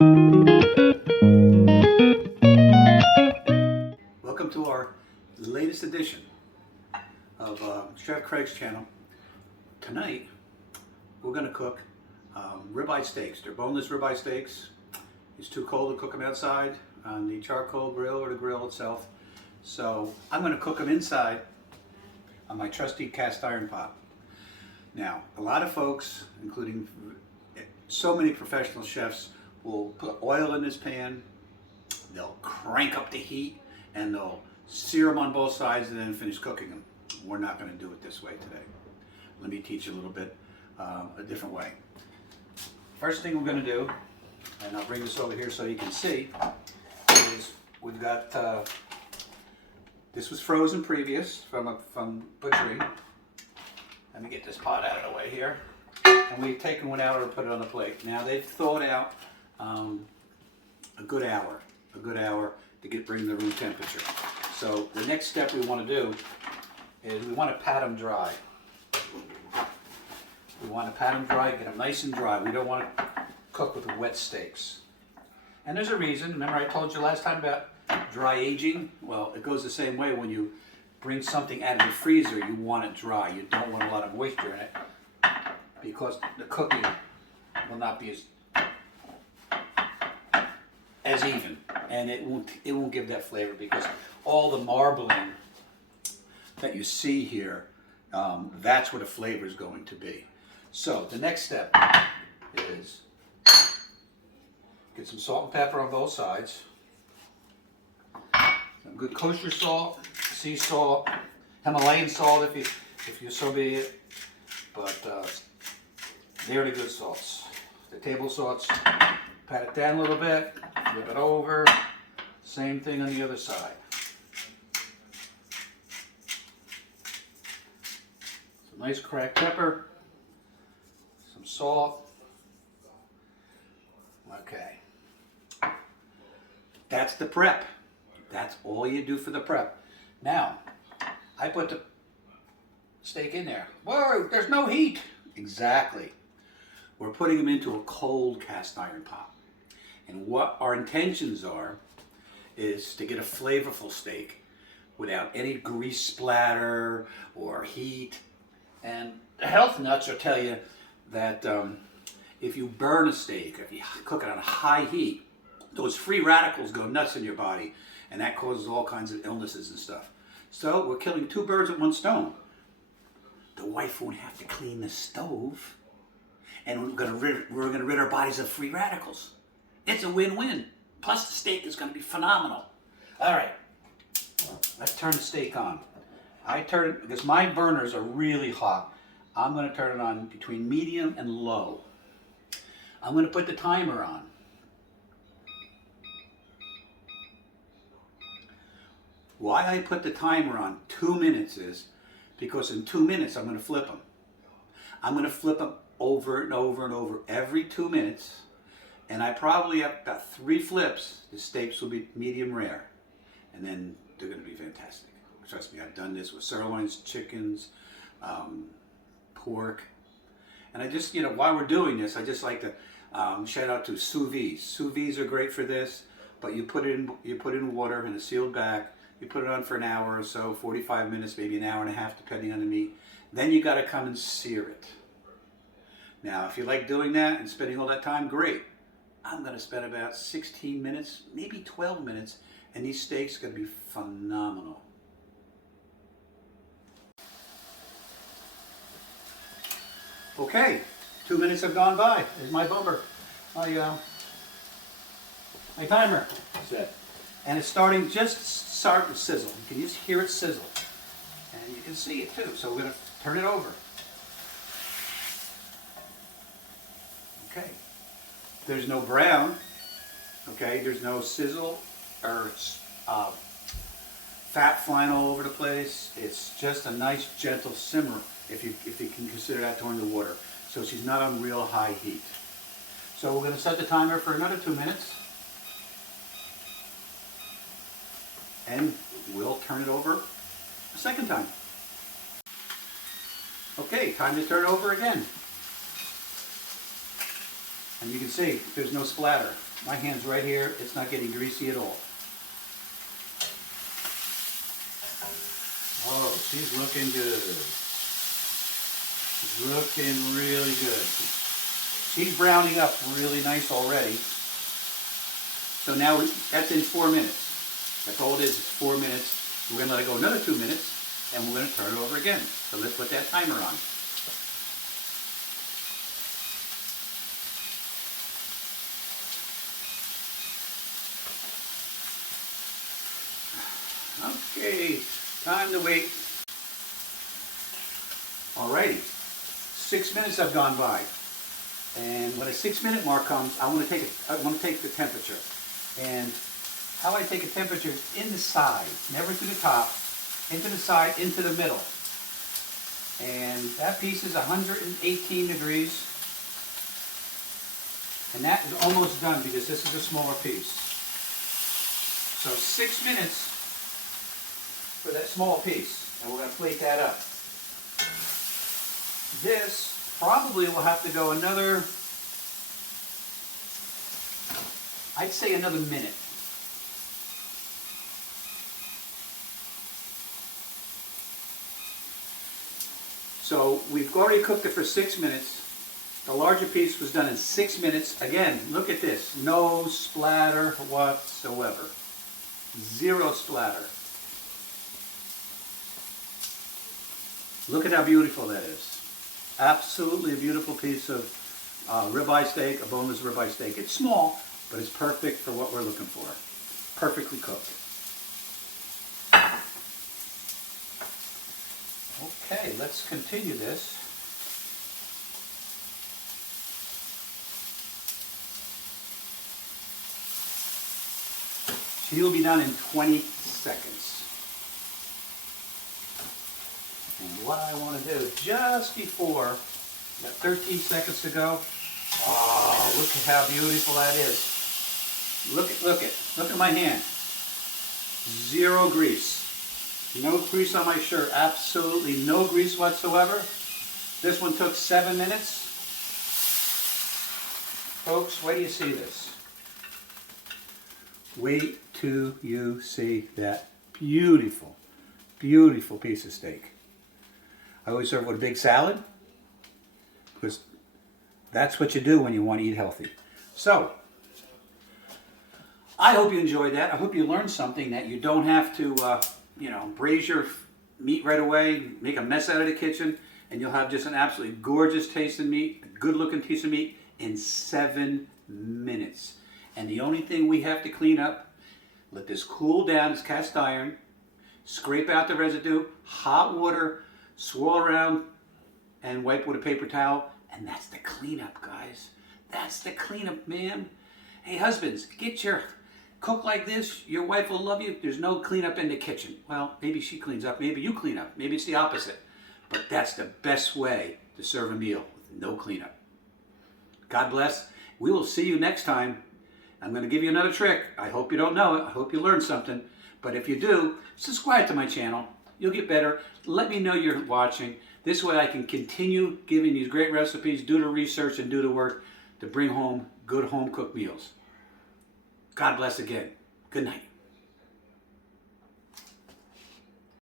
Welcome to our latest edition of Chef Craig's channel. Tonight we're going to cook ribeye steaks. They're boneless ribeye steaks. It's too cold to cook them outside on the charcoal grill or the grill itself. So I'm going to cook them inside on my trusty cast iron pot. Now, a lot of folks, including so many professional chefs, will put oil in this pan, they'll crank up the heat, and they'll sear them on both sides and then finish cooking them. We're not going to do it this way today. Let me teach you a little bit a different way. First thing we're going to do, and I'll bring this over here so you can see, is we've got, this was frozen previous from butchery. Let me get this pot out of the way here. And we've taken one out and put it on the plate. Now they've thawed out a good hour to bring the room temperature. So the next step we want to do is we want to pat them dry. We want to pat them dry, get them nice and dry. We don't want to cook with wet steaks. And there's a reason. Remember I told you last time about dry aging? Well, it goes the same way when you bring something out of the freezer, you want it dry. You don't want a lot of moisture in it because the cooking will not be as even, and it won't give that flavor because all the marbling that you see here, that's where the flavor is going to be. So the next step is get some salt and pepper on both sides, some good kosher salt, sea salt, Himalayan salt if you so be it, but they're the good salts. The table salts, pat it down a little bit, flip it over, same thing on the other side. Some nice cracked pepper, some salt. Okay. That's the prep. That's all you do for the prep. Now, I put the steak in there. Whoa, there's no heat. Exactly. We're putting them into a cold cast iron pot. And what our intentions are is to get a flavorful steak without any grease splatter or heat. And the health nuts will tell you that if you burn a steak, if you cook it on high heat, those free radicals go nuts in your body, and that causes all kinds of illnesses and stuff. So we're killing two birds with one stone. The wife won't have to clean the stove, and we're going to rid our bodies of free radicals. It's a win-win. Plus the steak is going to be phenomenal. All right, let's turn the steak on. I turn it, because my burners are really hot, I'm going to turn it on between medium and low. I'm going to put the timer on. Why I put the timer on 2 minutes is because in 2 minutes I'm going to flip them. I'm going to flip them over and over and over every 2 minutes, and I probably have about 3 flips. The steaks will be medium rare, and then they're going to be fantastic. Trust me, I've done this with sirloins, chickens, pork, and I just, while we're doing this, I just like to shout out to sous vide. Sous vides are great for this, but you put it in water in a sealed bag. You put it on for an hour or so, 45 minutes, maybe an hour and a half, depending on the meat. Then you got to come and sear it. Now, if you like doing that and spending all that time, great. I'm going to spend about 16 minutes, maybe 12 minutes, and these steaks are going to be phenomenal. Okay, 2 minutes have gone by. There's my bumper, my timer set, and it's starting to sizzle. You can just hear it sizzle, and you can see it too. So we're going to turn it over. Okay, there's no brown. Okay, there's no sizzle or fat flying all over the place. It's just a nice gentle simmer, if you can consider that toward the water. So she's not on real high heat. So we're going to set the timer for another 2 minutes, and we'll turn it over a second time. Okay, time to turn it over again. And you can see there's no splatter. My hand's right here. It's not getting greasy at all. Oh, she's looking good. She's looking really good. She's browning up really nice already. So now that's in 4 minutes. That's all it is, it's 4 minutes. We're going to let it go another 2 minutes, and we're going to turn it over again. So let's put that timer on. Okay, time to wait. Alrighty, 6 minutes have gone by, and when a 6 minute mark comes, I want to take the temperature. And how I take a temperature is in the side, never to the top, into the side, into the middle. And that piece is 118 degrees, and that is almost done because this is a smaller piece. So 6 minutes for that small piece, and we're going to plate that up. This probably will have to go another, I'd say another minute. So we've already cooked it for 6 minutes. The larger piece was done in 6 minutes. Again, look at this, no splatter whatsoever. Zero splatter. Look at how beautiful that is. Absolutely a beautiful piece of ribeye steak, a boneless ribeye steak. It's small, but it's perfect for what we're looking for. Perfectly cooked. Okay, let's continue this. She'll be done in 20 seconds. And what I want to do just before, got 13 seconds to go. Oh, look at how beautiful that is. Look at my hand. Zero grease. No grease on my shirt. Absolutely no grease whatsoever. This one took 7 minutes. Folks, wait till you see this. Wait till you see that beautiful, beautiful piece of steak. I always serve with a big salad because that's what you do when you want to eat healthy. So, I hope you enjoyed that. I hope you learned something, that you don't have to, braise your meat right away, make a mess out of the kitchen, and you'll have just an absolutely gorgeous tasting meat, a good looking piece of meat in 7 minutes. And the only thing we have to clean up, let this cool down, it's cast iron, scrape out the residue, hot water, swirl around, and wipe with a paper towel, and that's the cleanup, guys. That's the cleanup, man. Hey, husbands, get your cook like this. Your wife will love you. There's no cleanup in the kitchen. Well, maybe she cleans up. Maybe you clean up. Maybe it's the opposite. But that's the best way to serve a meal, with no cleanup. God bless. We will see you next time. I'm going to give you another trick. I hope you don't know it. I hope you learned something. But if you do, subscribe to my channel. You'll get better. Let me know you're watching. This way I can continue giving these great recipes, do the research, and do the work to bring home good home-cooked meals. God bless again. Good night.